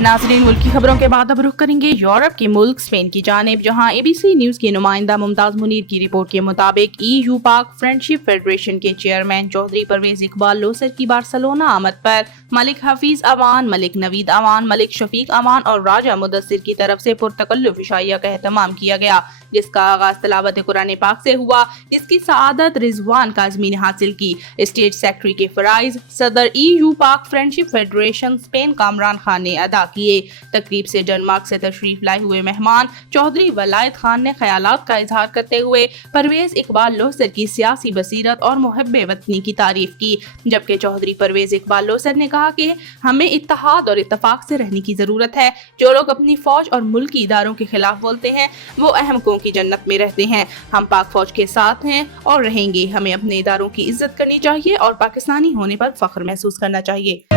ناظرین، ملک کی خبروں کے بعد اب رخ کریں گے یورپ کے ملک اسپین کی جانب، جہاں ABC نیوز کی نمائندہ ممتاز منیر کی رپورٹ کے مطابق EU پاک فرینڈشپ فیڈریشن کے چئیرمین چوہدری پرویز اقبال لوہسر کی بارسلونا آمد پر ملک حفیظ امان، ملک نوید امان، ملک شفیق امان اور راجہ مدثر کی طرف سے پرتکلف عشائیہ کا اہتمام کیا گیا، جس کا آغاز تلاوت قرآن پاک سے ہوا، جس کی سعادت رضوان کاظمی نے حاصل کی۔ اسٹیٹ سیکرٹری کے فرائض صدر EU Pak friendship federation Spain Kamran Khan نے ادا کیے۔ تقریب سے ڈنمارک سے تشریف لائے ہوئے مہمان چوہدری ولایت خان نے خیالات کا اظہار کرتے ہوئے پرویز اقبال لوہسر کی سیاسی بصیرت اور محب وطنی کی تعریف کی، جبکہ چوہدری پرویز اقبال لوہسر نے کہا کہ ہمیں اتحاد اور اتفاق سے رہنے کی ضرورت ہے۔ جو لوگ اپنی فوج اور ملکی اداروں کے خلاف بولتے ہیں وہ احمقوں کی جنت میں رہتے ہیں۔ ہم پاک فوج کے ساتھ ہیں اور رہیں گے۔ ہمیں اپنے اداروں کی عزت کرنی چاہیے اور پاکستانی ہونے پر فخر محسوس کرنا چاہیے۔